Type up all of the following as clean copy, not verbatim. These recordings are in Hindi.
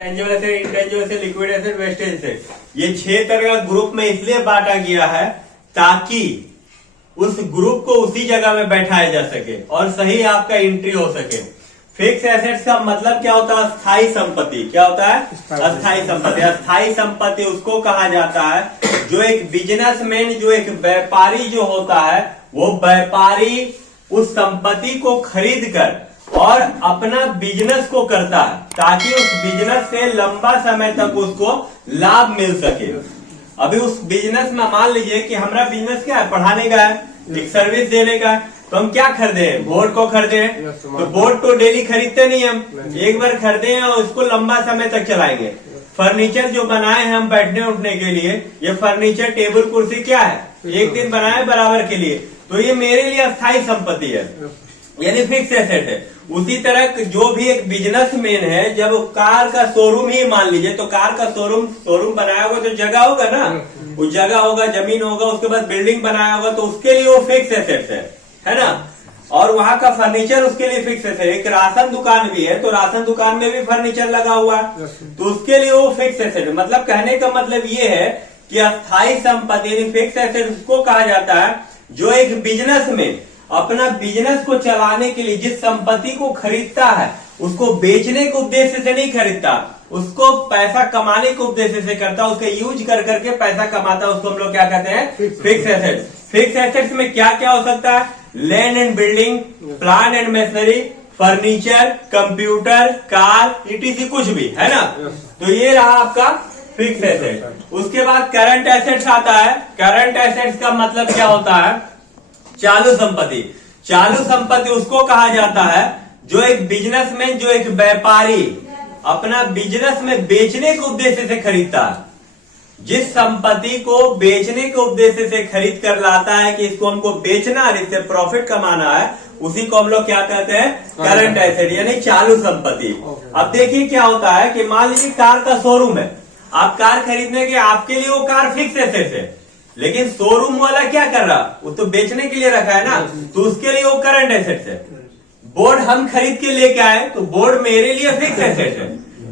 Tangible asset, intangible asset, liquid asset, wastage asset, ये 6 तरह का ग्रुप में इसलिए बांटा गया है ताकि उस ग्रुप को उसी जगह में बैठाया जा सके और सही आपका एंट्री हो सके। फिक्स एसेट्स का मतलब क्या होता है? अस्थायी संपत्ति। क्या होता है? अस्थायी संपत्ति। अस्थायी संपत्ति उसको कहा जाता है जो एक बिजनेसमैन, जो एक व्यापारी जो होता है, वो व्यापारी उस संपत्ति को खरीद कर और अपना बिजनेस को करता है ताकि उस बिजनेस से लंबा समय तक उसको लाभ मिल सके। अभी उस बिजनेस में मान लीजिए कि हमारा बिजनेस क्या है? पढ़ाने का है, एक सर्विस देने का है, तो हम क्या खरीदे? बोर्ड को खरीदे। तो बोर्ड तो डेली खरीदते नहीं हम, एक बार खरीदे हैं और उसको लंबा समय तक चलाएंगे। फर्नीचर जो बनाए हैं हम बैठने उठने के लिए, ये फर्नीचर टेबल कुर्सी क्या है? एक दिन बनाए बराबर के लिए, तो ये मेरे लिए अस्थायी संपत्ति है, यानी फिक्स एसेट है। उसी तरह जो भी एक बिजनेसमैन है, जब कार का शोरूम ही मान लीजिए, तो कार का शोरूम बनाया होगा तो जगह होगा ना, वो जगह होगा, जमीन होगा, उसके बाद बिल्डिंग बनाया होगा, तो उसके लिए वो फिक्स एसेट है ना। और वहां का फर्नीचर उसके लिए फिक्स एसेट है। एक राशन दुकान भी है, तो राशन दुकान में भी फर्नीचर लगा हुआ है, तो उसके लिए वो फिक्स एसेट है। मतलब कहने का मतलब ये है कि अस्थायी संपत्ति यानी फिक्स एसेट उसको कहा जाता है जो एक बिजनेस में अपना बिजनेस को चलाने के लिए जिस संपत्ति को खरीदता है, उसको बेचने के उद्देश्य से नहीं खरीदता, उसको पैसा कमाने के उद्देश्य से करता, उसका यूज कर करके पैसा कमाता, उसको हम लोग क्या कहते हैं? Fix asset. फिक्स एसेट्स में क्या क्या हो सकता है? Land and building, plant and machinery, furniture, computer, car, etc, कुछ भी, है ना। तो ये रहा आपका फिक्स एसेट। उसके बाद करंट एसेट्स आता है। करंट एसेट्स का मतलब क्या होता है? चालू संपत्ति। चालू संपत्ति उसको कहा जाता है जो एक बिजनेसमैन, जो एक व्यापारी अपना बिजनेस में बेचने के उद्देश्य से खरीदता है। जिस संपत्ति को बेचने के उद्देश्य से खरीद कर लाता है कि इसको हमको बेचना है, इससे प्रॉफिट कमाना है, उसी को हम लोग क्या कहते हैं? करंट एसेट, यानी चालू संपत्ति। अब देखिए क्या होता है कि मान लीजिए कार का शोरूम है, आप कार खरीदने के, आपके लिए वो कार फिक्स एसेट है, लेकिन शोरूम वाला क्या कर रहा? वो तो बेचने के लिए रखा है ना, तो उसके लिए वो करंट एसेट है। बोर्ड हम खरीद के लेके आए, तो बोर्ड मेरे लिए फिक्स एसेट है,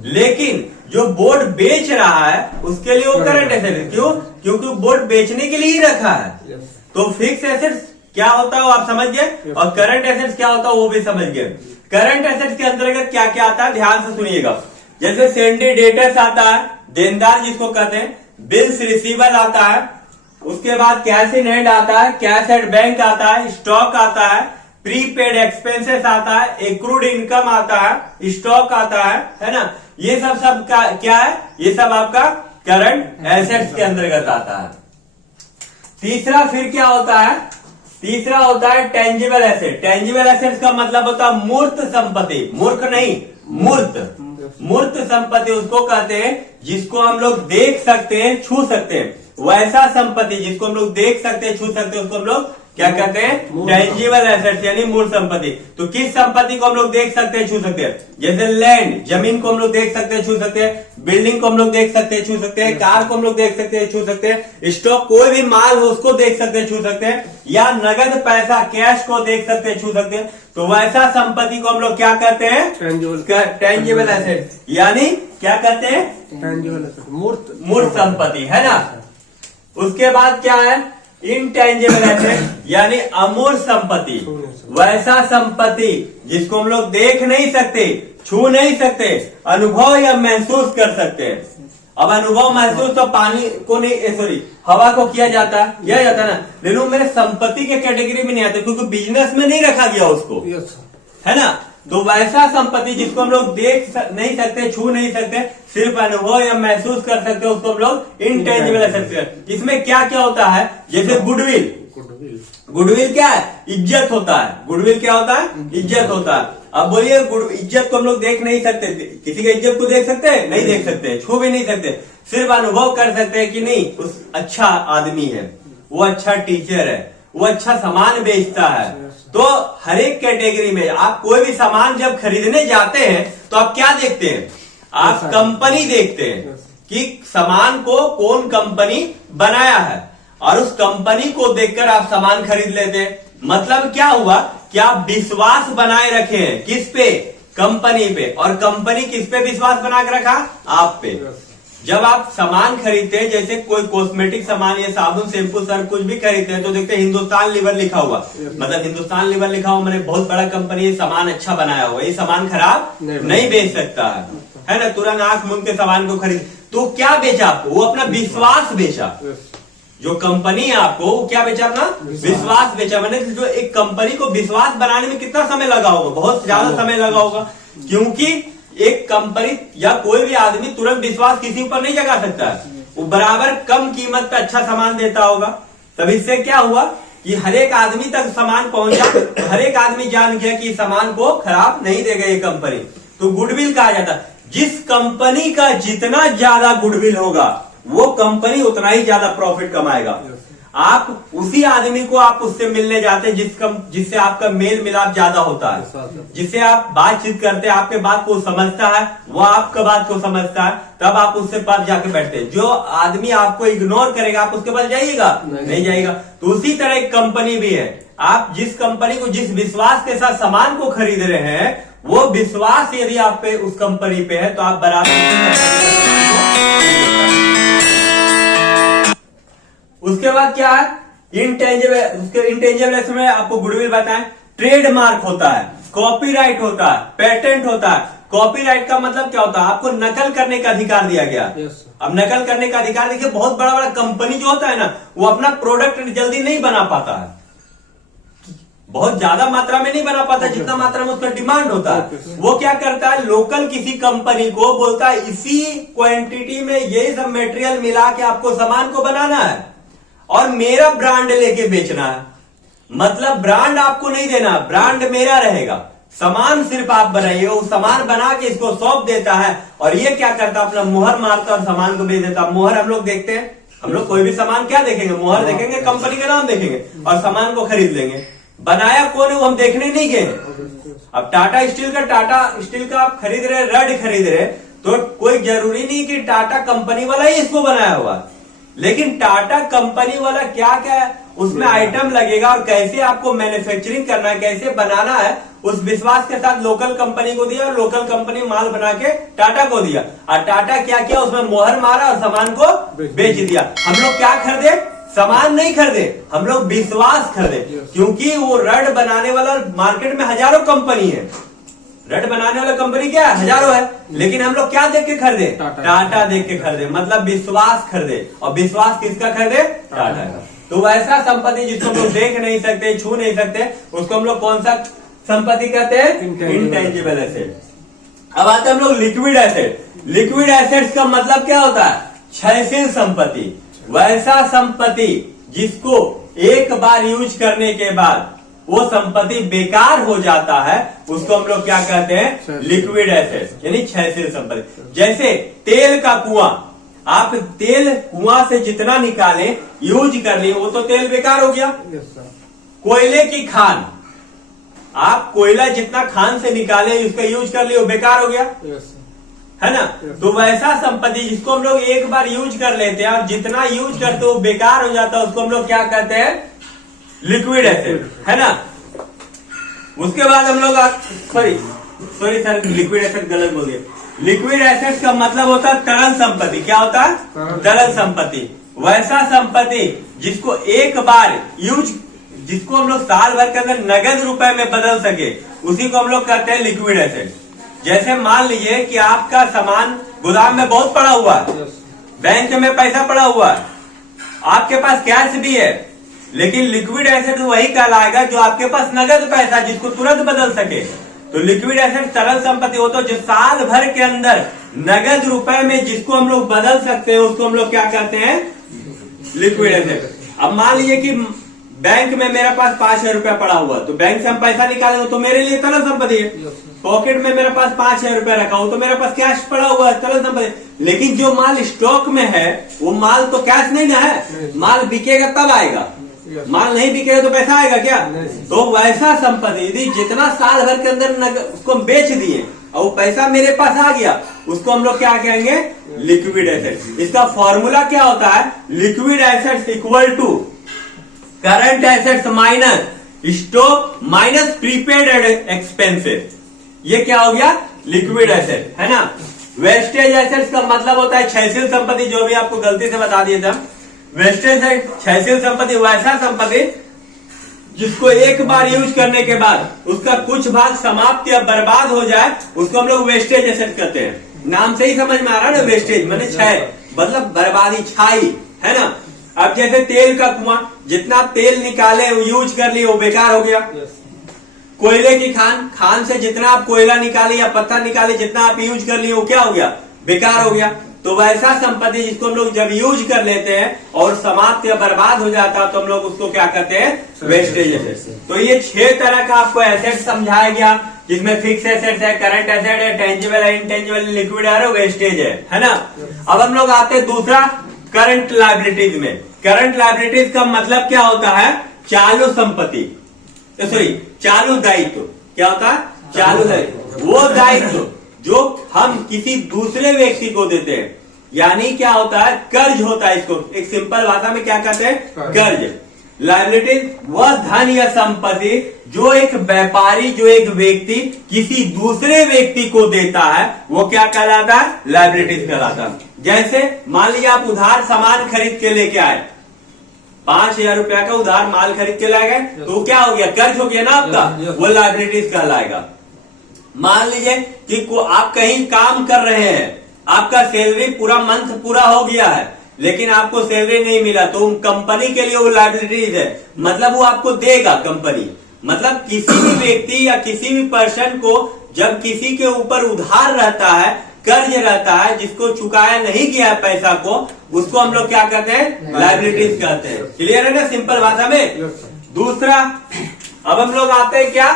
लेकिन जो बोर्ड बेच रहा है उसके लिए वो करंट एसेट है। क्यों? क्योंकि बोर्ड बेचने के लिए ही रखा है। तो फिक्स एसेट्स क्या होता है वो आप समझ गए, और करंट एसेट्स क्या होता है वो भी समझ गए। करंट एसेट्स के अंतर्गत क्या क्या आता है, ध्यान से सुनिएगा। जैसे सेंडी डेटर्स आता है, देनदार जिसको कहते हैं, बिल्स रिसीवर आता है, उसके बाद कैश इन हैंड आता है, कैश एट बैंक आता है, स्टॉक आता है, प्रीपेड एक्सपेंसेस आता है, एक्रूड इनकम आता है, स्टॉक आता है ना। ये सब का क्या है? ये सब आपका करंट एसेट्स के अंतर्गत आता है। तीसरा फिर क्या होता है? तीसरा होता है टेंजिबल एसेट। टेंजिबल एसेट्स का मतलब होता है मूर्त संपत्ति। मूर्ख नहीं, मूर्त। मूर्त संपत्ति उसको कहते हैं जिसको हम लोग देख सकते हैं, छू सकते हैं। वैसा संपत्ति जिसको हम लोग देख सकते हैं, छू सकते हैं, उसको हम लोग क्या कहते हैं? टेंजिबल एसेट्स, यानी मूर्त संपत्ति। तो किस संपत्ति को हम लोग देख सकते हैं, छू सकते हैं? जैसे लैंड, जमीन को हम लोग देख सकते हैं, छू सकते हैं, बिल्डिंग को हम लोग देख सकते हैं, छू सकते हैं, कार को हम लोग देख सकते हैं, छू सकते हैं, स्टॉक, कोई भी माल हो उसको देख सकते हैं, छू सकते हैं, या नगद पैसा कैश को देख सकते हैं, छू सकते हैं। तो वैसा संपत्ति को हम लोग क्या कहते हैं? टेंजिबल एसेट, यानी क्या कहते हैं? टेंजिबल एसेट, मूर्त संपत्ति, है ना। उसके बाद क्या है? इनटेंजिबल एसेट, यानी अमूर्त संपत्ति। वैसा संपत्ति जिसको हम लोग देख नहीं सकते, छू नहीं सकते, अनुभव या महसूस कर सकते हैं। अब अनुभव महसूस तो पानी को नहीं, सॉरी, हवा को किया जाता है ना, लेकिन वो मेरे संपत्ति के कैटेगरी में नहीं आते क्योंकि बिजनेस में नहीं रखा गया उसको, है ना। तो वैसा संपत्ति जिसको हम लोग देख नहीं सकते, छू नहीं सकते, सिर्फ अनुभव या महसूस कर सकते हैं, उसको हम लोग इनटेंजिबल एसेट। इसमें क्या क्या होता है? जैसे गुडविल। गुडविल क्या है? इज्जत होता है। गुडविल क्या होता है? इज्जत होता है। अब बोलिए, इज्जत को हम लोग देख नहीं सकते, किसी का इज्जत को देख सकते हैं? नहीं देख सकते, छू भी नहीं सकते, सिर्फ अनुभव कर सकते हैं कि नहीं उस अच्छा आदमी है, वो अच्छा टीचर है, वो अच्छा सामान बेचता है। तो हर एक कैटेगरी में आप कोई भी सामान जब खरीदने जाते हैं तो आप क्या देखते हैं? आप कंपनी देखते हैं कि सामान को कौन कंपनी बनाया है, और उस कंपनी को देखकर आप सामान खरीद लेते हैं। मतलब क्या हुआ कि आप विश्वास बनाए रखे हैं किस पे? कंपनी पे। और कंपनी किस पे विश्वास बना के रखा? आप पे। जब आप सामान खरीदते हैं, जैसे कोई कॉस्मेटिक सामान या साबुन शैम्पू सर कुछ भी खरीदते हैं, तो देखते हैं हिंदुस्तान लीवर लिखा हुआ, मतलब हिंदुस्तान लीवर लिखा हुआ मैंने बहुत बड़ा कंपनी है, सामान अच्छा बनाया हुआ, ये सामान खराब नहीं बेच सकता है ना। तुरंत आंख मूंद के सामान को खरीद, तो क्या बेचा आपको? वो अपना विश्वास बेचा। जो कंपनी है आपको वो क्या बेचा? अपना विश्वास बेचा। मैंने जो एक कंपनी को विश्वास बनाने में कितना समय लगा होगा? बहुत ज्यादा समय लगा होगा, क्योंकि एक कंपनी या कोई भी आदमी तुरंत विश्वास किसी ऊपर नहीं जगा सकता है। वो बराबर कम कीमत पे अच्छा सामान देता होगा। तब इससे क्या हुआ कि हर एक आदमी तक सामान पहुंचा, तो हर एक आदमी जान गया कि सामान को खराब नहीं देगा ये कंपनी। तो गुडविल कहा जाता है। जिस कंपनी का जितना ज्यादा गुडविल होगा वो कंपनी उतना ही ज्यादा प्रॉफिट कमाएगा। आप उसी आदमी को आप उससे मिलने जाते हैं जिससे आपका मेल मिलाप ज्यादा होता है, जिससे आप बातचीत करते हैं, आपके बात को समझता है, वो आपका बात को समझता है, तब आप उससे पास जाके बैठते हैं। जो आदमी आपको इग्नोर करेगा आप उसके पास जाइएगा? नहीं जाइएगा। तो उसी तरह एक कंपनी भी है। आप जिस कंपनी को जिस विश्वास के साथ सामान को खरीद रहे हैं, वो विश्वास यदि आप पे उस कंपनी पे है, तो आप बराबर। उसके बाद क्या है? इंटेंजिबल। उसके इंटेंजिबल में आपको गुडविल बताएं, ट्रेडमार्क होता है, कॉपीराइट होता है, पेटेंट होता है। कॉपीराइट का मतलब क्या होता है? आपको नकल करने का अधिकार दिया गया। अब नकल करने का अधिकार, देखिए बहुत बड़ा बड़ा कंपनी जो होता है ना, वो अपना प्रोडक्ट जल्दी नहीं बना पाता है, बहुत ज्यादा मात्रा में नहीं बना पाता जितना मात्रा में उसका डिमांड होता है। वो क्या करता है? लोकल किसी कंपनी को बोलता है इसी क्वांटिटी में यही सब मटेरियल मिला के आपको सामान को बनाना है और मेरा ब्रांड लेके बेचना है। मतलब ब्रांड आपको नहीं देना, ब्रांड मेरा रहेगा, सामान सिर्फ आप बनाइए। वो सामान बना के इसको सौंप देता है और ये क्या करता है? अपना मुहर मारता और सामान को बेच देता। मुहर हम लोग देखते हैं, हम लोग कोई भी सामान क्या देखेंगे? मुहर देखेंगे, कंपनी का नाम देखेंगे और सामान को खरीद लेंगे। बनाया कौन है वो हम देखने नहीं गए। अब टाटा स्टील का आप खरीद रहे, रड खरीद रहे, तो कोई जरूरी नहीं कि टाटा कंपनी वाला ही इसको बनाया हुआ, लेकिन टाटा कंपनी वाला क्या क्या उसमें आइटम लगेगा और कैसे आपको मैन्युफैक्चरिंग करना है, कैसे बनाना है, उस विश्वास के साथ लोकल कंपनी को दिया और लोकल कंपनी माल बना के टाटा को दिया। और टाटा क्या किया? उसमें मोहर मारा और सामान को बेच दिया। हम लोग क्या खरीदे? सामान नहीं खरीदे, हम लोग विश्वास खरीदे, क्योंकि वो रड बनाने वाला मार्केट में हजारों कंपनी है। रड बनाने वाला कंपनी क्या है? हजारों है, लेकिन हम लोग क्या देख के खरीदे? टाटा देख के खरीदे, मतलब विश्वास खरीदे। और विश्वास किसका खरीदे? टाटा का। तो वैसा संपत्ति जिसको हम लोग देख नहीं सकते, छू नहीं सकते, उसको हम लोग कौन सा संपत्ति कहते हैं? Intangible asset. अब आते हैं हम लोग लिक्विड एसेट। लिक्विड एसेट्स का मतलब क्या होता है? क्षयशील संपत्ति। वैसा संपत्ति जिसको एक बार यूज करने के बाद वो संपत्ति बेकार हो जाता है, उसको हम लोग क्या कहते हैं? लिक्विड एसेट, यानी क्षयशील संपत्ति। जैसे तेल का कुआं, आप तेल कुआं से जितना निकालें, यूज कर लिए, वो तो तेल बेकार हो गया। कोयले की खान, आप कोयला जितना खान से निकाले, उसका यूज कर लिए, वो बेकार हो गया, है ना। तो वैसा संपत्ति जिसको हम लोग एक बार यूज कर लेते हैं और जितना यूज करते वो बेकार हो जाता है, उसको हम लोग क्या कहते हैं? लिक्विड एसेट, है ना। उसके बाद हम लोग सॉरी सर, लिक्विड एसेट गलत बोल दिया। लिक्विड एसेट का मतलब होता है तरल संपत्ति। क्या होता है? तरल संपत्ति। वैसा संपत्ति जिसको एक बार यूज, जिसको हम लोग साल भर के अंदर नगद रुपए में बदल सके, उसी को हम लोग कहते हैं लिक्विड एसेट। जैसे मान लीजिए कि आपका सामान गोदाम में बहुत पड़ा हुआ है, बैंक में पैसा पड़ा हुआ है, आपके पास कैश भी है, लेकिन लिक्विड एसेट वही कहलाएगा जो आपके पास नगद पैसा जिसको तुरंत बदल सके। तो लिक्विड एसेट तरल संपत्ति हो तो जो साल भर के अंदर नगद रुपए में जिसको हम लोग बदल सकते हैं, उसको हम लोग क्या कहते हैं? Liquid asset. अब मान लीजिए कि बैंक में मेरे पास 5,000 रुपया पड़ा हुआ, तो बैंक से हम पैसा निकाले तो मेरे लिए तरल संपत्ति है। पॉकेट में मेरे पास 5,000 रुपया रखा हो तो मेरे पास कैश पड़ा हुआ है, तरल संपत्ति। लेकिन जो माल स्टॉक में है वो माल तो कैश नहीं ना है, माल बिकेगा तब आएगा, माल नहीं बिकेगा तो पैसा आएगा क्या? तो वैसा संपत्ति यदि जितना साल भर के अंदर उसको हम बेच दिए और वो पैसा मेरे पास आ गया, उसको हम लोग क्या कहेंगे? Liquid asset. इसका फॉर्मूला क्या होता है? Liquid assets equal to current assets minus stock minus prepaid expenses. ये क्या हो गया? लिक्विड एसेट, है ना। वेस्टेज एसेट्स का मतलब होता है क्षयशील संपत्ति, जो भी आपको गलती से बता दिए थे। वेस्टेज है क्षयशील संपत्ति, वैसा संपत्ति जिसको एक बार यूज करने के बाद उसका कुछ भाग समाप्त या बर्बाद हो जाए, उसको हम लोग वेस्टेज एसेट कहते हैं। नाम से ही समझ में आ रहा है ना, वेस्टेज माने क्षय, मतलब बर्बादी, छाई, है ना। अब जैसे तेल का कुआं, जितना तेल निकाले यूज कर लिए वो बेकार हो गया। कोयले की खान से जितना आप कोयला निकाले या पत्थर निकाले, जितना आप यूज कर लिए वो क्या हो गया? बेकार हो गया। तो वैसा संपत्ति जिसको हम लोग जब यूज कर लेते हैं और समाप्त या बर्बाद हो जाता है, तो हम लोग उसको क्या कहते हैं? Wastage asset. तो ये 6 तरह का आपको एसेट समझाया गया, जिसमें फिक्स एसेट है, करंट एसेट है, टेंजिबल है, इंटेंजिबल, लिक्विड है और वेस्टेज है ना। अब हम लोग आते हैं दूसरा करंट लायबिलिटीज में। करंट लायबिलिटीज का मतलब क्या होता है? चालू संपत्ति, सॉरी चालू दायित्व। क्या होता है? चालू दायित्व, वो दायित्व जो हम किसी दूसरे व्यक्ति को देते हैं। यानी क्या होता है? कर्ज होता है। इसको एक सिंपल भाषा में क्या कहते हैं? कर्ज। लायबिलिटीज वह धन या संपत्ति जो एक व्यापारी, जो एक व्यक्ति किसी दूसरे व्यक्ति को देता है, वो क्या कहलाता है? लायबिलिटीज कहलाता है। जैसे मान लीजिए आप उधार सामान खरीद के लेके आए, 5,000 रुपया का उधार माल खरीद के लाए गए, तो क्या हो गया? कर्ज हो गया ना आपका, वो लायबिलिटीज कहलाएगा। मान लीजिए कि आप कहीं काम कर रहे हैं, आपका सैलरी पूरा मंथ पूरा हो गया है, लेकिन आपको सैलरी नहीं मिला, तो कंपनी के लिए वो लायबिलिटीज है, मतलब वो आपको देगा कंपनी। मतलब किसी भी व्यक्ति या किसी भी पर्सन को जब किसी के ऊपर उधार रहता है, कर्ज रहता है, जिसको चुकाया नहीं गया है पैसा को, उसको हम लोग क्या कहते हैं? लायबिलिटीज कहते हैं। क्लियर है ना सिंपल भाषा में। दूसरा, अब हम लोग आते हैं क्या?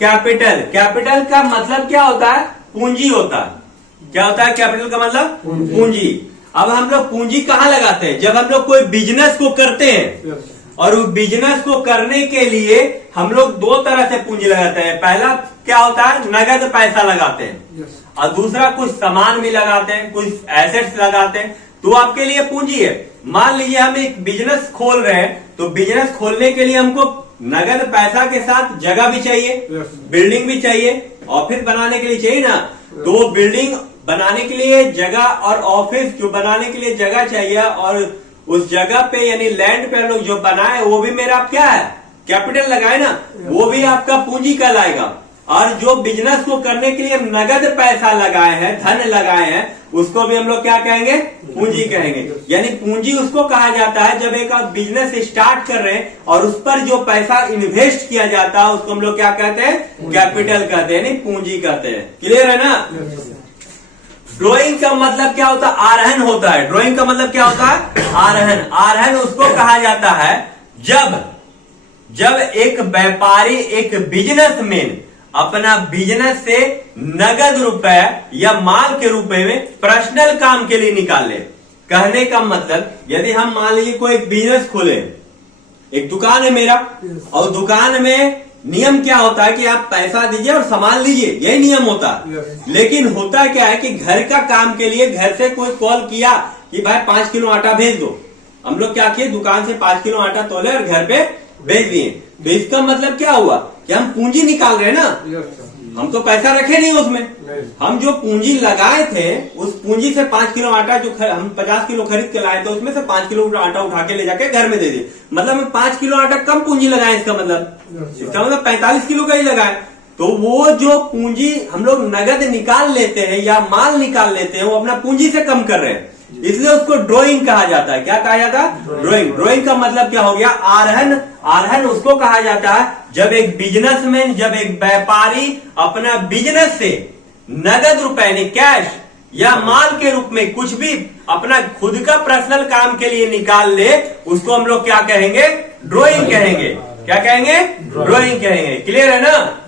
कैपिटल। कैपिटल का मतलब क्या होता है? पूंजी होता है। क्या होता है कैपिटल का मतलब? पूंजी। अब हम लोग पूंजी कहाँ लगाते हैं? जब हम लोग कोई बिजनेस को करते हैं, और उस बिजनेस को करने के लिए हम लोग 2 तरह से पूंजी लगाते हैं। पहला क्या होता है? नगद पैसा लगाते हैं, और दूसरा कुछ सामान भी लगाते हैं, कुछ एसेट्स लगाते हैं, तो आपके लिए पूंजी है। मान लीजिए हम एक बिजनेस खोल रहे हैं, तो बिजनेस खोलने के लिए हमको नगद पैसा के साथ जगह भी चाहिए, बिल्डिंग भी चाहिए, ऑफिस बनाने के लिए चाहिए ना। तो बिल्डिंग बनाने के लिए जगह और ऑफिस जो बनाने के लिए जगह चाहिए, और उस जगह पे यानी लैंड पे हम लोग जो बनाए वो भी मेरा क्या है? कैपिटल लगाए ना, वो भी आपका पूंजी कहलाएगा। और जो बिजनेस को करने के लिए नगद पैसा लगाए हैं, धन लगाए हैं, उसको भी हम लोग क्या कहेंगे? पूंजी कहेंगे। यानी पूंजी उसको कहा जाता है जब एक आप बिजनेस स्टार्ट कर रहे हैं और उस पर जो पैसा इन्वेस्ट किया जाता है, उसको हम लोग क्या कहते हैं? कैपिटल कहते हैं, नहीं पूंजी कहते हैं। क्लियर है ना। ड्राइंग का मतलब क्या होता है? आरहन होता है। ड्राइंग का मतलब क्या होता है? आरहन। आरहन उसको कहा जाता है जब एक व्यापारी, एक बिजनेसमैन अपना बिजनेस से नगद रुपए या माल के रुपए में पर्सनल काम के लिए निकाल ले। कहने का मतलब, यदि हम मान लीजिए कोई एक बिजनेस खोले, एक दुकान है मेरा, और दुकान में नियम क्या होता है कि आप पैसा दीजिए और सामान लीजिए, यही नियम होता है। लेकिन होता क्या है कि घर का काम के लिए घर से कोई कॉल किया कि भाई 5 किलो आटा भेज दो। हम लोग क्या किए? दुकान से 5 किलो आटा तोले और घर पे भेज दिए। तो इसका मतलब क्या हुआ कि हम पूंजी निकाल रहे हैं ना, हम तो पैसा रखे नहीं उसमें। हम जो पूंजी लगाए थे, उस पूंजी से 5 किलो आटा जो हम 50 किलो खरीद के लाए थे, उसमें से 5 किलो आटा उठा के ले जाके घर में दे दिए। मतलब हम 5 किलो आटा कम पूंजी लगाए, इसका मतलब 45 किलो का ही लगाए। तो वो जो पूंजी हम लोग नगद निकाल लेते हैं या माल निकाल लेते हैं, वो अपना पूंजी से कम कर रहे हैं, इसलिए उसको ड्राइंग कहा जाता है। क्या कहा जाता है? ड्राइंग। ड्राइंग का मतलब क्या हो गया? आरहन। आरहन उसको कहा जाता है जब एक बिजनेसमैन, जब एक व्यापारी अपना बिजनेस से नगद रुपए यानी कैश या माल के रूप में कुछ भी अपना खुद का पर्सनल काम के लिए निकाल ले, उसको हम लोग क्या कहेंगे? ड्राइंग कहेंगे। क्या कहेंगे? ड्राइंग कहेंगे। क्लियर है ना।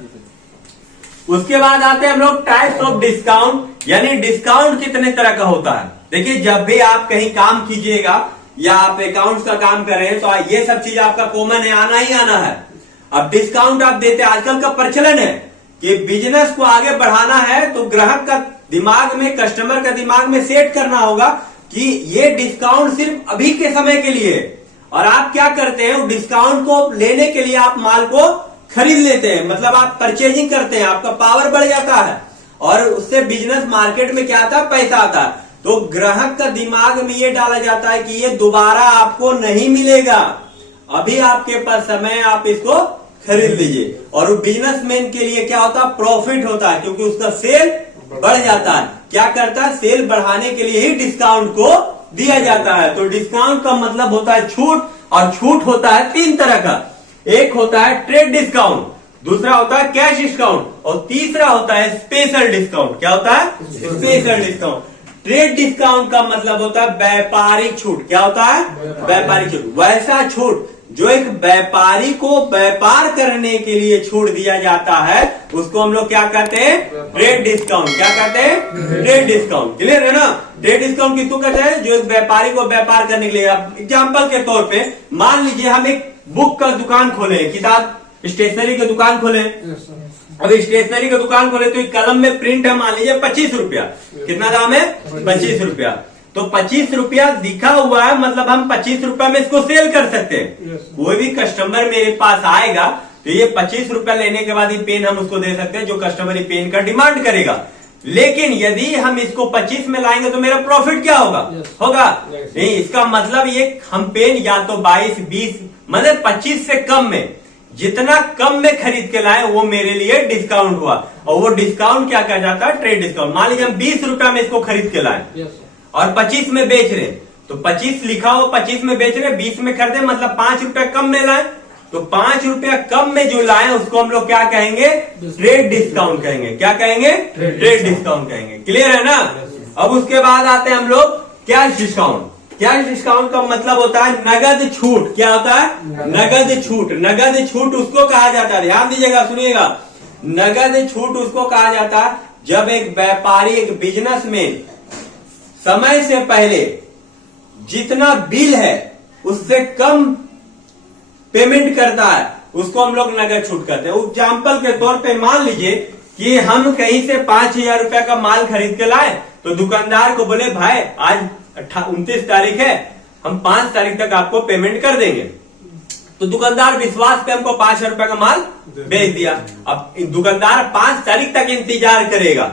उसके बाद आते हैं हम लोग टाइप्स ऑफ डिस्काउंट, यानी डिस्काउंट कितने तरह का होता है। देखिए, जब भी आप कहीं काम कीजिएगा या आप अकाउंट्स का काम कर रहे हैं, तो ये सब चीज आपका कॉमन है, आना ही आना है। अब डिस्काउंट आप देते हैं, आजकल का प्रचलन है कि बिजनेस को आगे बढ़ाना है तो ग्राहक का दिमाग में, कस्टमर का दिमाग में सेट करना होगा कि ये डिस्काउंट सिर्फ अभी के समय के लिए। और आप क्या करते हैं? डिस्काउंट को लेने के लिए आप माल को खरीद लेते हैं, मतलब आप परचेजिंग करते हैं, आपका पावर बढ़ जाता है और उससे बिजनेस मार्केट में क्या आता है, पैसा आता है। तो ग्राहक का दिमाग में ये डाला जाता है कि ये दोबारा आपको नहीं मिलेगा, अभी आपके पास समय है, आप इसको खरीद लीजिए। और वो बिजनेसमैन के लिए क्या होता है, प्रॉफिट होता है, क्योंकि उसका सेल बढ़ जाता है। क्या करता है, सेल बढ़ाने के लिए ही डिस्काउंट को दिया जाता है। तो डिस्काउंट का मतलब होता है छूट, और छूट होता है 3 तरह का। एक होता है ट्रेड डिस्काउंट, दूसरा होता है कैश डिस्काउंट, और तीसरा होता है स्पेशल डिस्काउंट। क्या होता है, स्पेशल डिस्काउंट। ट्रेड डिस्काउंट का मतलब होता है व्यापारिक छूट। क्या होता है, व्यापारिक छूट। वैसा छूट जो एक व्यापारी को व्यापार करने के लिए छूट दिया जाता है, उसको हम लोग क्या कहते हैं, ट्रेड डिस्काउंट। क्या कहते हैं, ट्रेड डिस्काउंट। क्लियर है ना। ट्रेड डिस्काउंट किसको कहते हैं, जो एक व्यापारी को व्यापार करने के लिए। एग्जाम्पल के तौर पे मान लीजिए हम एक बुक का दुकान खोले, किताब स्टेशनरी की दुकान खोले। अब स्टेशनरी की दुकान खोले तो एक कलम में प्रिंट है, मान लीजिए 25 रुपया। कितना दाम है, 25 रुपया। तो 25 रुपया दिखा हुआ है, मतलब हम 25 रुपया में इसको सेल कर सकते हैं। कोई भी कस्टमर मेरे पास आएगा तो ये 25 रुपया लेने के बाद ये पेन हम उसको दे सकते हैं, जो कस्टमर ये पेन का डिमांड करेगा। लेकिन यदि हम इसको 25 में लाएंगे तो मेरा प्रॉफिट क्या होगा, होगा नहीं। इसका मतलब ये हम पेन या तो 22, 20, मतलब 25 से कम में, जितना कम में खरीद के लाए वो मेरे लिए डिस्काउंट हुआ। और वो डिस्काउंट क्या कहा जाता है, ट्रेड डिस्काउंट। मान लीजिए हम 20 रुपया में इसको खरीद के लाए और 25 में बेच रहे, तो 25 लिखा हो, 25 में बेच रहे, 20 में खरीदे, मतलब 5 रुपया कम में लाए। तो 5 रुपया कम में जो लाए उसको हम लोग क्या कहेंगे, ट्रेड डिस्काउंट कहेंगे। क्या कहेंगे, ट्रेड डिस्काउंट कहेंगे। क्लियर है ना। अब उसके बाद आते हैं हम लोग कैश डिस्काउंट। कैश डिस्काउंट का मतलब होता है नगद छूट। क्या होता है, नगद छूट। नगद छूट उसको कहा जाता है, ध्यान दीजिएगा, सुनिएगा। नगद छूट उसको कहा जाता है जब एक व्यापारी, एक बिजनेसमैन समय से पहले जितना बिल है उससे कम पेमेंट करता है, उसको हम लोग नगद छूट करते हैं। एग्जाम्पल के तौर पे मान लीजिए कि हम कहीं से 5,000 रुपया का माल खरीद के लाए, तो दुकानदार को बोले भाई आज 29 तारीख है, हम 5 तारीख तक आपको पेमेंट कर देंगे। तो दुकानदार विश्वास पे हमको 5,000 रुपया का माल बेच दिया। अब दुकानदार 5 तारीख तक इंतजार करेगा,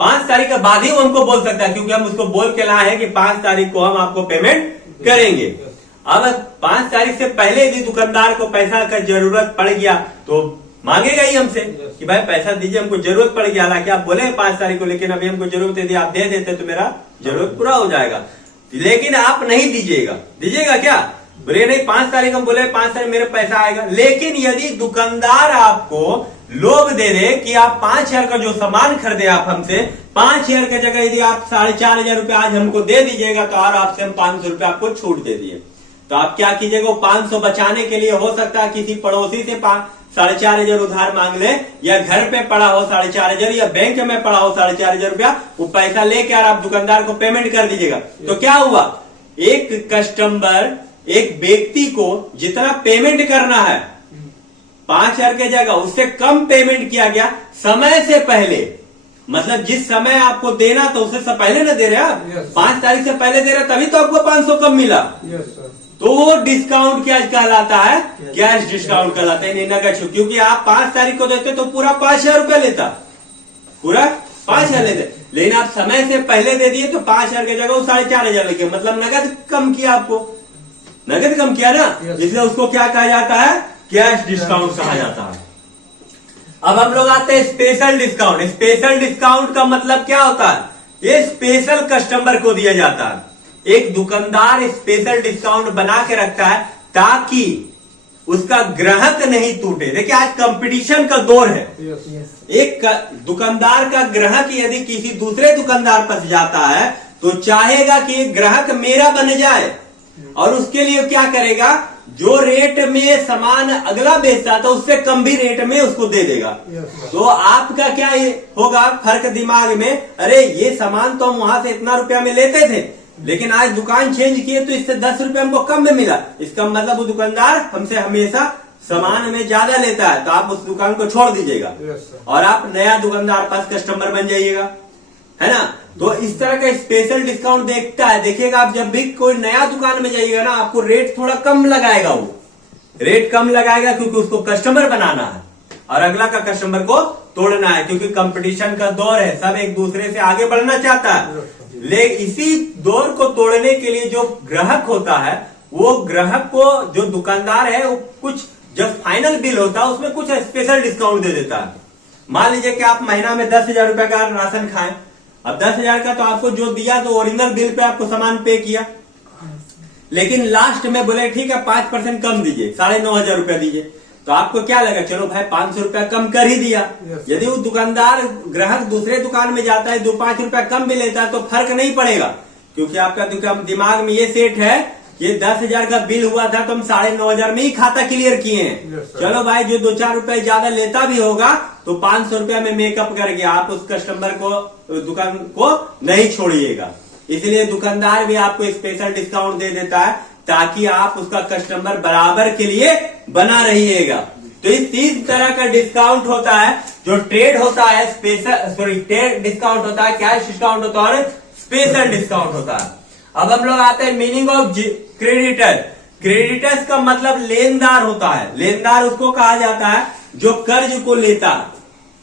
5 तारीख के बाद ही वो हमको बोल सकता है, क्योंकि हम उसको बोल के लाए हैं कि 5 तारीख को हम आपको पेमेंट करेंगे। अब 5 तारीख से पहले यदि दुकानदार को पैसा का जरूरत पड़ गया तो मांगेगा ही हमसे कि भाई पैसा दीजिए, हमको जरूरत पड़ गया। हालांकि आप बोले 5 तारीख को, लेकिन अभी हमको जरूरत है, आप दे देते तो मेरा जरूरत पूरा हो जाएगा। लेकिन आप नहीं दीजिएगा। दीजिएगा क्या, बोले नहीं 5 तारीख, हम बोले 5 तारीख मेरा पैसा आएगा। लेकिन यदि दुकानदार आपको लोभ दे दे कि आप 5,000 का जो सामान खरीदे आप हमसे, 5,000 की जगह यदि आप 4,500 रुपया आज हमको दे दीजिएगा तो और आपसे हम 500 रुपया आपको छूट दे दिए, तो आप क्या कीजिएगा, 500 बचाने के लिए हो सकता है किसी पड़ोसी से 4,500 उधार मांग ले, या घर पे पड़ा हो 4,500, या बैंक में पड़ा हो 4,500 रुपया, वो पैसा लेके आप दुकानदार को पेमेंट कर दीजिएगा। तो क्या हुआ, एक कस्टमर, एक व्यक्ति को जितना पेमेंट करना है 5,000 की जगह उससे कम पेमेंट किया गया समय से पहले। मतलब जिस समय आपको देना तो उससे पहले ना दे रहे आप, 5 तारीख से पहले दे रहे, तभी तो आपको 500 कम मिला। तो वो डिस्काउंट क्या कहलाता है, कैश डिस्काउंट कहलाता है, नगद छूट। क्योंकि आप 5 तारीख को देते तो पूरा 5,000 रुपया लेता, पूरा 5,000 लेते, लेकिन आप समय से पहले दे दिए तो 5,000 की जगह वो 4,500 लेके, मतलब नगद कम किया, आपको नगद कम किया ना, इसलिए उसको क्या कहा जाता है, कैश डिस्काउंट कहा जाता है। अब हम लोग आते हैं स्पेशल डिस्काउंट। स्पेशल डिस्काउंट का मतलब क्या होता है, ये स्पेशल कस्टमर को दिया जाता है। एक दुकानदार स्पेशल डिस्काउंट बना के रखता है ताकि उसका ग्राहक नहीं टूटे। देखिए आज कंपटीशन का दौर है। एक दुकानदार का ग्राहक यदि किसी दूसरे दुकानदार पास जाता है तो चाहेगा कि ग्राहक मेरा बन जाए, और उसके लिए क्या करेगा, जो रेट में सामान अगला बेचता था उससे कम भी रेट में उसको दे देगा। तो आपका क्या होगा, फर्क दिमाग में, अरे ये सामान तो हम वहां से इतना रुपया में लेते थे, लेकिन आज दुकान चेंज किए तो इससे 10 रुपया हमको कम में मिला। इसका मतलब वो दुकानदार हमसे हमेशा सामान में ज्यादा लेता है, तो आप उस दुकान को छोड़ दीजिएगा और आप नया दुकानदार पास कस्टमर बन जाइएगा, है ना। तो इस तरह का स्पेशल डिस्काउंट देखता है। देखिएगा आप जब भी कोई नया दुकान में जाइएगा ना, आपको रेट थोड़ा कम लगाएगा, वो रेट कम लगाएगा क्योंकि उसको कस्टमर बनाना है। और अगला का कस्टमर को तोड़ना है, क्योंकि कंपटीशन का दौर है, सब एक दूसरे से आगे बढ़ना चाहता है। लेकिन इसी दौर को तोड़ने के लिए जो ग्राहक होता है, वो ग्राहक को जो दुकानदार है वो कुछ जब फाइनल बिल होता है उसमें कुछ स्पेशल डिस्काउंट दे देता है। मान लीजिए कि आप महीना में 10,000 रुपए का राशन खाएं, अब 10,000 का तो आपको जो दिया तो ओरिजिनल बिल पे आपको सामान पे किया, लेकिन लास्ट में बोले ठीक है 5% कम दीजिए, 9,500 रुपया दीजिए, तो आपको क्या लगा, चलो भाई 500 रुपया कम कर ही दिया। यदि वो दुकानदार ग्राहक दूसरे दुकान में जाता है 2-5 रुपया कम भी लेता है तो फर्क नहीं पड़ेगा, क्योंकि आपका दिमाग में ये सेट है कि 10,000 का बिल हुआ था तो हम 9,500 में ही खाता क्लियर किए हैं। चलो भाई जो 2-4 रुपए ज्यादा लेता भी होगा तो 500 रुपया में मेकअप करके आप उस कस्टमर को, दुकान को नहीं छोड़िएगा। इसलिए दुकानदार भी आपको स्पेशल डिस्काउंट दे देता है ताकि आप उसका कस्टमर बराबर के लिए बना रहिएगा। तो इस 3 तरह का डिस्काउंट होता है, जो ट्रेड होता है, ट्रेड डिस्काउंट होता है, कैश डिस्काउंट होता है और स्पेशल डिस्काउंट होता है। अब हम लोग आते हैं मीनिंग ऑफ क्रेडिटर। क्रेडिटर्स का मतलब लेनदार होता है। लेनदार उसको कहा जाता है जो कर्ज को लेता है।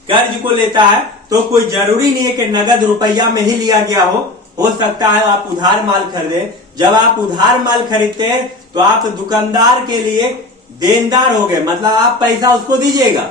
कर्ज को लेता है तो कोई जरूरी नहीं है कि नगद रुपया में ही लिया गया हो सकता है आप उधार माल खरीदे। जब आप उधार माल खरीदते हैं तो आप दुकानदार के लिए देनदार हो गए, मतलब आप पैसा उसको दीजिएगा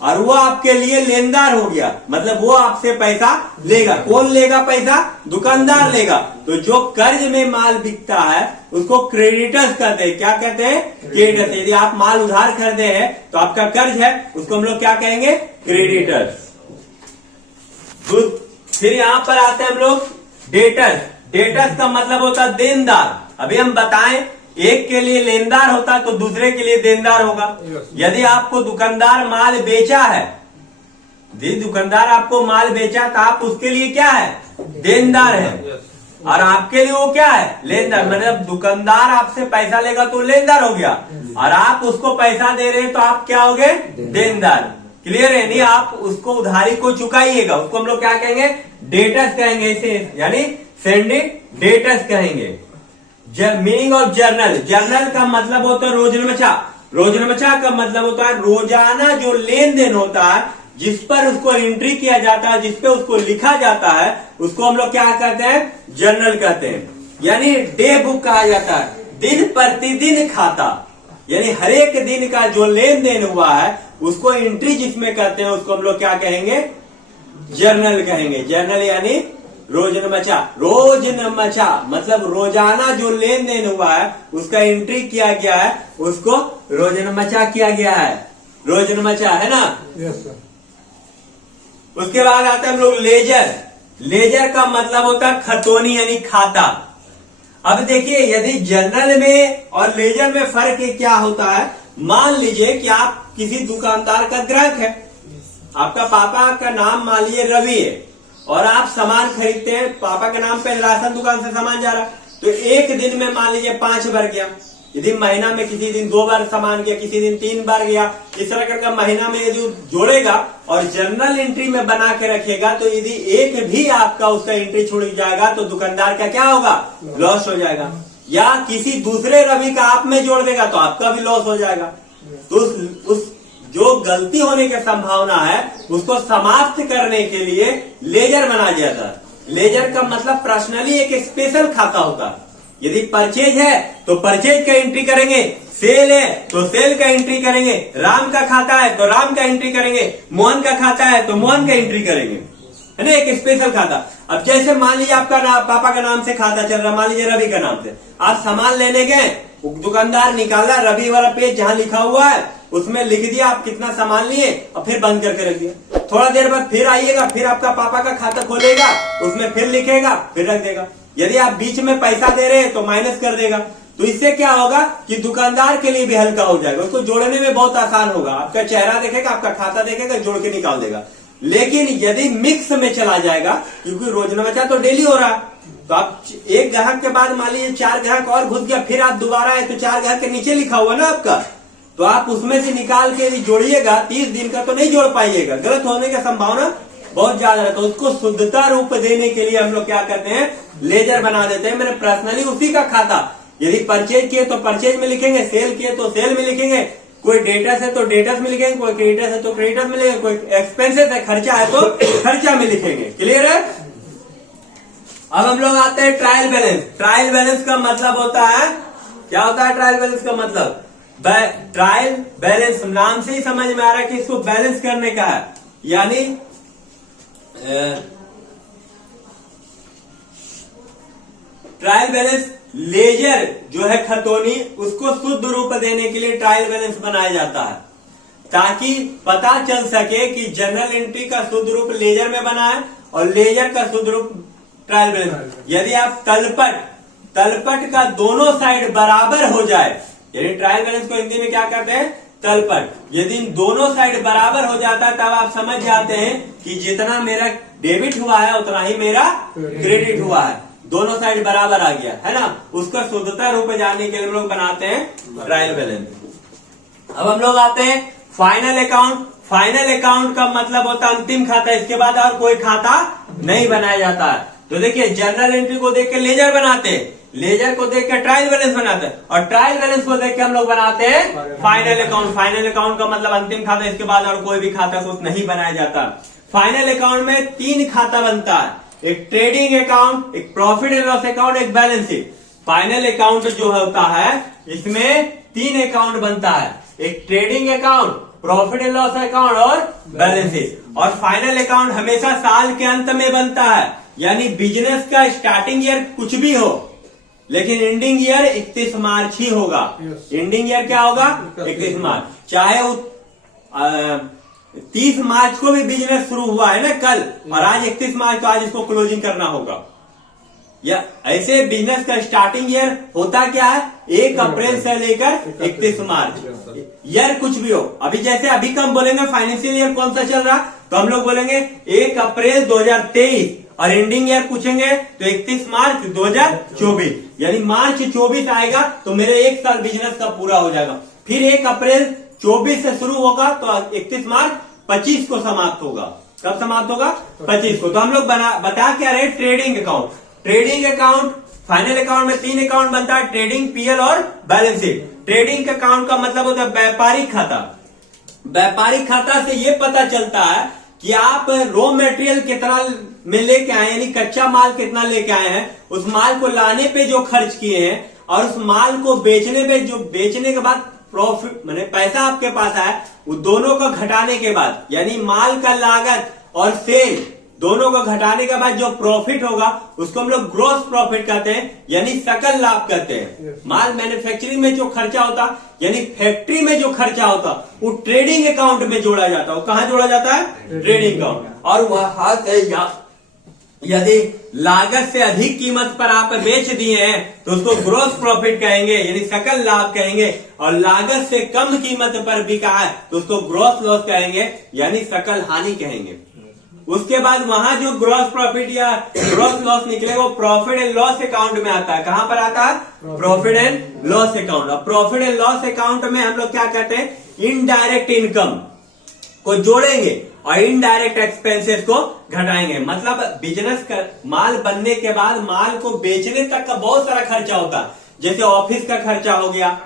और वो आपके लिए लेनदार हो गया, मतलब वो आपसे पैसा लेगा। कौन लेगा पैसा? दुकानदार लेगा। तो जो कर्ज में माल बिकता है उसको क्रेडिटर्स कहते हैं। क्या कहते हैं? क्रेडिटर्स। यदि आप माल उधार खरीदे हैं तो आपका कर्ज है, उसको हम लोग क्या कहेंगे? क्रेडिटर्स। फिर यहां पर आते हैं हम लोग डेटर्स। डेटर्स का मतलब होता है देनदार। अभी हम बताएं, एक के लिए लेनदार होता है तो दूसरे के लिए देनदार होगा। यदि आपको दुकानदार माल बेचा है, यदि दुकानदार आपको माल बेचा तो आप उसके लिए क्या है? देनदार है। और आपके लिए वो क्या है? लेनदार। मतलब दुकानदार आपसे पैसा लेगा तो लेनदार हो गया और आप उसको पैसा दे रहे हैं तो आप क्या हो गए? देनदार। क्लियर है? नहीं, आप उसको उधारी को चुकाइएगा, उसको हम लोग क्या कहेंगे? डेटर्स कहेंगे, इसे यानी सेंडिंग डेटर्स कहेंगे। Meaning of journal. जर्नल का मतलब होता है रोजनमचा। रोजनमचा का मतलब होता है रोजाना जो लेन देन होता है, जिस पर उसको एंट्री किया जाता है, जिस पे उसको लिखा जाता है, उसको हम लोग क्या कहते हैं? जर्नल कहते हैं। यानी डे बुक कहा जाता है, दिन प्रतिदिन खाता, यानी हर एक दिन का जो लेन देन हुआ है उसको एंट्री जिसमें करते हैं उसको हम लोग क्या कहेंगे? जर्नल कहेंगे। जर्नल यानी रोजनमचा। रोजनमचा मतलब रोजाना जो लेन देन हुआ है उसका एंट्री किया गया है, उसको रोजनमचा किया गया है। रोजनमचा है ना? Yes sir. उसके बाद आते हैं हम लोग लेजर। लेजर का मतलब होता है खतौनी यानी खाता। अब देखिए, यदि जर्नल में और लेजर में फर्क क्या होता है? मान लीजिए कि आप किसी दुकानदार का ग्राहक है, आपका पापा का नाम मान लीजिए रवि है और आप सामान खरीदते हैं, पापा के नाम पे राशन दुकान से सामान जा रहा है, तो एक दिन में मान लीजिए 5 बार गया। यदि महीना में किसी दिन 2 बार सामान गया, किसी दिन 3 बार गया, इस तरह करके महीना में यदि जोड़ेगा और जर्नल एंट्री में बना के रखेगा तो यदि एक भी आपका उसका एंट्री छूट जाएगा तो दुकानदार का क्या होगा? लॉस हो जाएगा। या किसी दूसरे रवि का आप में जोड़ देगा तो आपका भी लॉस हो जाएगा। तो उस जो गलती होने की संभावना है उसको समाप्त करने के लिए लेजर बना जाता है। लेजर का मतलब पर्सनली एक स्पेशल खाता होता है। यदि परचेज है तो परचेज का एंट्री करेंगे, सेल है तो सेल का एंट्री करेंगे, राम का खाता है तो राम का एंट्री करेंगे, मोहन का खाता है तो मोहन का एंट्री करेंगे, है ना? एक स्पेशल खाता। अब जैसे मान लीजिए आपका पापा का नाम से खाता चल रहा, मान लीजिए रवि का नाम से, आप सामान लेने गए, दुकानदार निकाला रवि वाला पेज जहां लिखा हुआ है उसमें लिख दिया आप कितना सामान लिए और फिर बंद करके रख दिया। थोड़ा देर बाद फिर आइएगा, फिर आपका पापा का खाता खोलेगा, उसमें फिर लिखेगा, फिर रख देगा। यदि आप बीच में पैसा दे रहे हैं तो माइनस कर देगा। तो इससे क्या होगा कि दुकानदार के लिए भी हल्का हो जाएगा, उसको जोड़ने में बहुत आसान होगा। आपका चेहरा देखेगा, आपका खाता देखेगा, जोड़ के निकाल देगा। लेकिन यदि मिक्स में चला जाएगा, क्योंकि रोजनमचा तो डेली हो रहा है, तो आप एक ग्राहक के बाद मान लीजिए 4 ग्राहक और घुस गया, फिर आप दोबारा आए तो 4 ग्राहक के नीचे लिखा हुआ ना आपका, तो आप उसमें से निकाल के यदि जोड़िएगा 30 दिन का तो नहीं जोड़ पाइएगा, गलत होने की संभावना बहुत ज्यादा है। तो उसको शुद्धता रूप देने के लिए हम लोग क्या करते हैं? लेजर बना देते हैं। मैंने पर्सनली उसी का खाता, यदि परचेज किए तो परचेज में लिखेंगे, सेल किए तो सेल में लिखेंगे, कोई डेटर्स है तो डेटर्स में लिखेंगे, कोई क्रेडिटर्स है तो क्रेडिटर्स में लिखेंगे, कोई एक्सपेंसेस है खर्चा है तो खर्चा में लिखेंगे। क्लियर है? अब हम लोग आते हैं ट्रायल बैलेंस। ट्रायल बैलेंस का मतलब होता है, क्या होता है ट्रायल बैलेंस का मतलब? ट्रायल बैलेंस नाम से ही समझ में आ रहा है कि इसको बैलेंस करने का है, यानी ट्रायल बैलेंस लेजर जो है खतौनी उसको शुद्ध रूप देने के लिए ट्रायल बैलेंस बनाया जाता है, ताकि पता चल सके कि जनरल एंट्री का शुद्ध रूप लेजर में बना है और लेजर का शुद्ध रूप ट्रायल बैलेंस। यदि आप तलपट का दोनों साइड बराबर हो जाए, यानी ट्रायल बैलेंस को हिंदी में क्या कहते हैं? तलपट। यदि इन दोनों साइड बराबर हो जाता है तब आप समझ जाते हैं कि जितना मेरा डेबिट हुआ है उतना ही मेरा क्रेडिट हुआ है, दोनों साइड बराबर आ गया है ना। उसका शुद्धता रूप जानने के लिए हम लोग बनाते हैं ट्रायल बैलेंस। अब हम लोग आते हैं फाइनल अकाउंट। फाइनल अकाउंट का मतलब होता है अंतिम खाता, इसके बाद और कोई खाता नहीं बनाया जाता है। तो देखिए, जनरल एंट्री को देख के लेजर बनाते हैं, लेजर को देख के ट्रायल बैलेंस बनाते हैं, और ट्रायल बैलेंस को देख के हम लोग बनाते हैं फाइनल अकाउंट। फाइनल अकाउंट का मतलब अंतिम खाता, इसके बाद और कोई भी खाता कुछ नहीं बनाया जाता। फाइनल अकाउंट में 3 खाता बनता है, एक ट्रेडिंग अकाउंट, एक प्रॉफिट एंड लॉस अकाउंट, एक बैलेंस शीट। फाइनल अकाउंट जो होता है इसमें 3 अकाउंट बनता है, एक trading account, profit and loss account और बैलेंस शीट। और फाइनल अकाउंट हमेशा साल के अंत में बनता है, यानी बिजनेस का स्टार्टिंग ईयर कुछ भी हो लेकिन एंडिंग ईयर 31 मार्च ही होगा। एंडिंग ईयर क्या होगा? 31 मार्च। चाहे वो 30 मार्च को भी बिजनेस शुरू हुआ है ना कल, और आज 31 मार्च, तो आज इसको क्लोजिंग करना होगा। या ऐसे बिजनेस का स्टार्टिंग ईयर होता क्या है? 1 अप्रैल से लेकर 31 मार्च। ईयर कुछ भी हो, अभी जैसे अभी का हम बोलेंगे फाइनेंशियल ईयर कौन सा चल रहा, तो हम लोग बोलेंगे 1 अप्रैल 2023, और एंडिंग ईयर पूछेंगे तो 31 मार्च 2024, यानी मार्च 24 आएगा तो मेरे 1 साल बिजनेस का पूरा हो जाएगा। फिर 1 अप्रैल 24 से शुरू होगा तो 31 मार्च 25 को समाप्त होगा। कब समाप्त होगा? 25 को। तो हम लोग बता क्या रहे? Trading account. Trading account, final account में 3 अकाउंट बनता है, ट्रेडिंग, पीएल और बैलेंस शीट। ट्रेडिंग अकाउंट का मतलब होता है व्यापारिक खाता। व्यापारिक खाता से ये पता चलता है कि आप रॉ मटेरियल कितना में लेके आए, यानी कच्चा माल कितना लेके आए हैं, उस माल को लाने पे जो खर्च किए हैं, और उस माल को बेचने पे जो बेचने के बाद प्रॉफिट माने पैसा आपके पास आया, वो दोनों को घटाने के बाद, यानी माल का लागत और सेल दोनों को घटाने के बाद जो प्रॉफिट होगा उसको हम लोग ग्रॉस प्रॉफिट कहते हैं, यानी सकल लाभ कहते हैं। माल मैन्युफैक्चरिंग में जो खर्चा होता, यानी फैक्ट्री में जो खर्चा होता, वो ट्रेडिंग अकाउंट में जोड़ा जाता है। वो कहाँ जोड़ा जाता है? Trading account. और वहां से यदि लागत से अधिक कीमत पर आप बेच दिए हैं तो उसको ग्रॉस प्रॉफिट कहेंगे, यानी सकल लाभ कहेंगे, और लागत से कम कीमत पर बिका है तो उसको ग्रॉस लॉस कहेंगे, यानी सकल हानि कहेंगे। उसके बाद वहां जो ग्रॉस प्रॉफिट या ग्रॉस लॉस निकले वो प्रॉफिट एंड लॉस अकाउंट में आता है। कहां पर आता है? Profit and loss account. और प्रॉफिट एंड लॉस अकाउंट में हम लोग क्या कहते हैं? इनडायरेक्ट इनकम को जोड़ेंगे और इनडायरेक्ट एक्सपेंसेस को घटाएंगे। मतलब बिजनेस का माल बनने के बाद माल को बेचने तक का बहुत सारा खर्चा होता है, जैसे ऑफिस का खर्चा हो गया,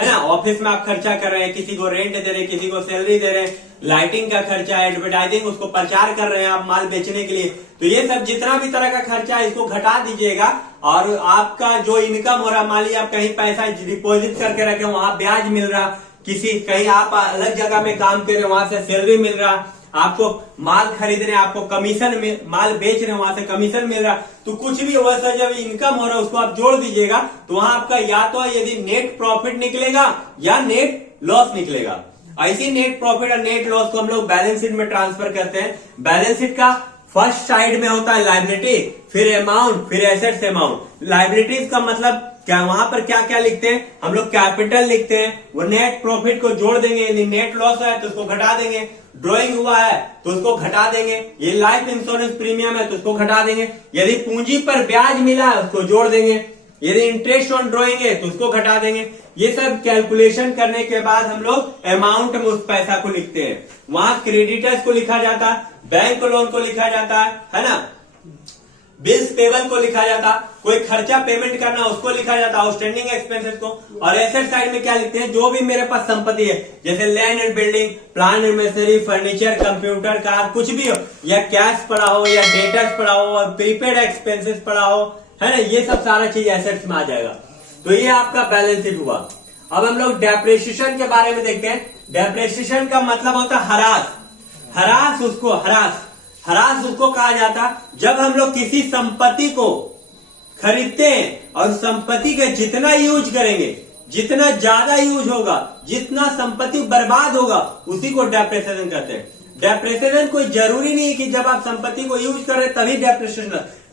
है ना। ऑफिस में आप खर्चा कर रहे हैं, किसी को रेंट दे रहे हैं, किसी को सैलरी दे रहे हैं, लाइटिंग का खर्चा, एडवर्टाइजिंग, उसको प्रचार कर रहे हैं आप माल बेचने के लिए। तो ये सब जितना भी तरह का खर्चा है इसको घटा दीजिएगा, और आपका जो इनकम हो रहा, मान लीजिए आप कहीं पैसा डिपॉजिट करके रखे, वहां ब्याज मिल रहा, किसी कहीं आप अलग जगह में काम कर रहे हैं वहां से सैलरी मिल रहा, आपको माल खरीद रहे हैं, आपको कमीशन में माल बेच रहे हैं वहां से कमीशन मिल रहा, तो कुछ भी वैसा जब इनकम हो रहा है उसको आप जोड़ दीजिएगा तो वहां आपका या तो यदि नेट प्रॉफिट निकलेगा या नेट लॉस निकलेगा। ऐसी नेट प्रॉफिट और नेट लॉस को हम लोग बैलेंस शीट में ट्रांसफर करते हैं। बैलेंस शीट का फर्स्ट साइड में होता है लायबिलिटी, फिर अमाउंट, फिर एसेट्स अमाउंट। लायबिलिटीज का मतलब क्या, वहां पर क्या क्या लिखते हैं हम लोग? कैपिटल लिखते हैं, वो नेट प्रॉफिट को जोड़ देंगे, यदि नेट लॉस है तो उसको घटा देंगे, ड्रॉइंग हुआ है तो उसको घटा देंगे, ये लाइफ इंश्योरेंस प्रीमियम है तो उसको घटा देंगे, यदि पूंजी पर ब्याज मिला है उसको जोड़ देंगे, यदि इंटरेस्ट ऑन ड्रॉइंग है तो उसको घटा देंगे। ये सब कैलकुलेशन करने के बाद हम लोग अमाउंट में उस पैसा को लिखते हैं। वहां क्रेडिटर्स को लिखा जाता है, बैंक लोन को लिखा जाता है ना। बिल्स पेबल को लिखा जाता, कोई खर्चा पेमेंट करना उसको लिखा जाता, आउटस्टैंडिंग एक्सपेंसेस को। और एसेट साइड में क्या लिखते हैं, जो भी मेरे पास संपत्ति है, जैसे land and building, plant and machinery, furniture, computer, car, कुछ भी हो, या कैश पड़ा हो, या डेटर्स पड़ा हो, और प्रीपेड एक्सपेंसेस पड़ा हो, है ना, ये सब सारा चीज एसेट्स में आ जाएगा। तो ये आपका बैलेंस शीट हुआ। अब हम लोग डेप्रिसिएशन के बारे में देखते हैं। डेप्रिसिएशन का मतलब होता है हरास। हरास उसको कहा जाता जब हम लोग किसी संपत्ति को खरीदते हैं और संपत्ति का जितना यूज करेंगे, जितना ज्यादा यूज होगा, जितना संपत्ति बर्बाद होगा, उसी को डेप्रिसिएशन कहते हैं। डेप्रिसिएशन कोई जरूरी नहीं है कि जब आप संपत्ति को यूज कर रहे तभी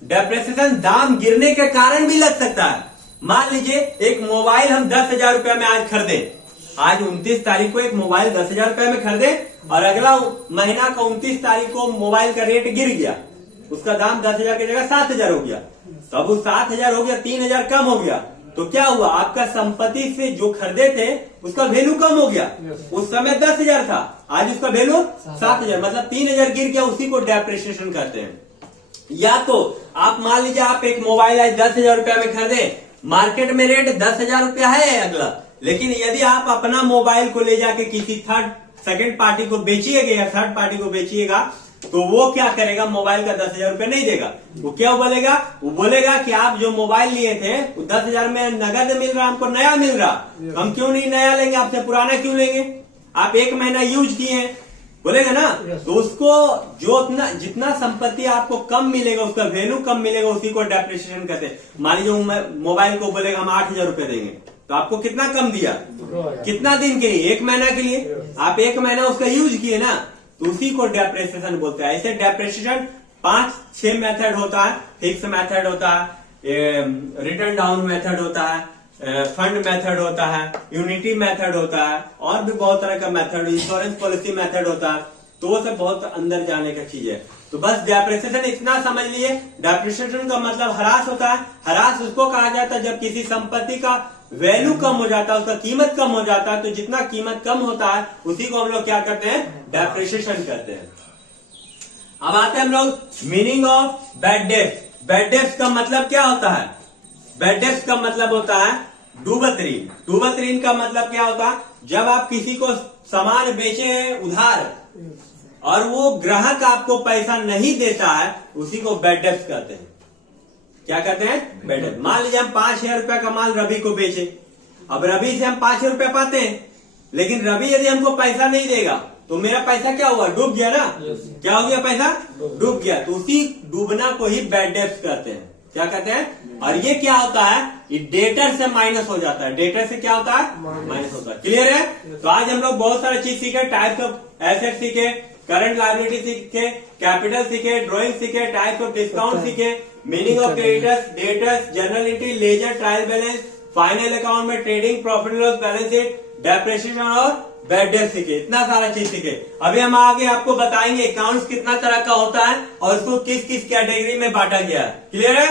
डेप्रिसिएशन दाम गिरने के कारण भी लग सकता है। मान लीजिए एक मोबाइल हम 10,000 रुपए में आज खरीदे, आज 29 तारीख को एक मोबाइल 10,000 रुपए में खरीदे और अगला महीना का 29 तारीख को मोबाइल का रेट गिर गया, उसका दाम 10,000 की जगह 7,000 हो गया। तो अब वो 7,000 हो गया, 3,000 कम हो गया, तो क्या हुआ, आपका संपत्ति से जो खरीदे थे उसका वैल्यू कम हो गया। उस समय 10,000 था, आज उसका वैल्यू 7,000, मतलब 3,000 गिर गया, उसी को डेप्रिसिएशन कहते हैं। या तो आप मान लीजिए आप एक मोबाइल आज 10,000 रुपया में खरीदे, मार्केट में रेट 10,000 रुपया है अगला, लेकिन यदि आप अपना मोबाइल को ले जाके किसी सेकंड पार्टी को बेचिएगा या थर्ड पार्टी को बेचिएगा, तो वो क्या करेगा, मोबाइल का 10,000 रुपया नहीं देगा। वो क्या बोलेगा, वो बोलेगा कि आप जो मोबाइल लिए थे वो 10,000 में नगद मिल रहा, हमको नया मिल रहा, हम क्यों नहीं नया लेंगे, आपसे पुराना क्यों लेंगे, आप 1 महीना यूज किए हैं, बोलेगा ना। तो उसको जो जितना संपत्ति आपको कम मिलेगा, उसका वैल्यू कम मिलेगा, उसी को डेप्रिसिएशन कहते हैं। मान लीजिए मोबाइल को बोलेगा हम 8,000 रुपए देंगे, तो आपको कितना कम दिया, कितना दिन के लिए, 1 महीना के लिए, आप 1 महीना उसका यूज किए ना, तो उसी को डेप्रिसिएशन बोलते हैं। ऐसे डेप्रिसिएशन 5-6 मेथड होता है, फिक्स मेथड होता है, रिटर्न डाउन मेथड होता है, फंड मेथड होता है, यूनिटी मेथड होता है, और भी बहुत तरह का मेथड, इंश्योरेंस पॉलिसी मेथड होता है। तो वो सब बहुत अंदर जाने का चीज है। तो बस डेप्रिसिएशन इतना समझ लिए, डेप्रिसिएशन का मतलब ह्रास होता है। ह्रास उसको कहा जाता है जब किसी संपत्ति का वैल्यू कम हो जाता है, उसका कीमत कम हो जाता है, तो जितना कीमत कम होता है उसी को हम लोग क्या करते हैं, डेप्रिसिएशन करते हैं। अब आते हैं हम लोग मीनिंग ऑफ बैड डेब्ट। बैड डेब्ट का मतलब क्या होता है, बैड डेब्ट का मतलब होता है डूबत ऋण। डूबत ऋण का मतलब क्या होता है, जब आप किसी को सामान बेचे हैं उधार और वो ग्राहक आपको पैसा नहीं देता है, उसी को बैड डेब्ट कहते हैं। क्या कहते हैं, बैड डेब्ट। मान लीजिए हम 5,000 रुपया का माल रवि को बेचे, अब रवि से हम 5,000 रुपया पाते हैं, लेकिन रवि यदि हमको पैसा नहीं देगा तो मेरा पैसा क्या हुआ, डूब गया ना। क्या हो गया, पैसा डूब गया। तो उसी डूबना को ही बैड डेब्ट कहते हैं। क्या कहते हैं, और ये क्या होता है, ये डेटर से माइनस हो जाता है। डेटर से क्या होता है, माइनस होता है। क्लियर है। तो आज हम लोग बहुत सारी चीज सीखे, टाइप्स ऑफ एसेट सीखे, करंट लायबिलिटी सीखे, कैपिटल सीखे, ड्राइंग सीखे, टाइप्स ऑफ डिस्काउंट सीखे, meaning of creditors, debtors, journal entry, ledger, trial balance, final account में trading, profit loss, balance sheet, depreciation और बैड डेब्ट सीखे। इतना सारा चीज सीखे। अभी हम आगे आपको बताएंगे अकाउंट्स कितना तरह का होता है और उसको किस किस कैटेगरी में बांटा गया है। क्लियर है।